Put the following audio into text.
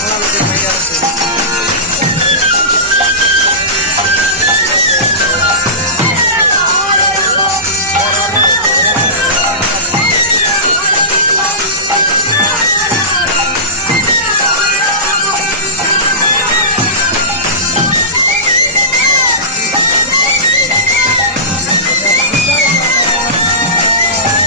কিন্তু বাংলা লোকের মাইয়া আছে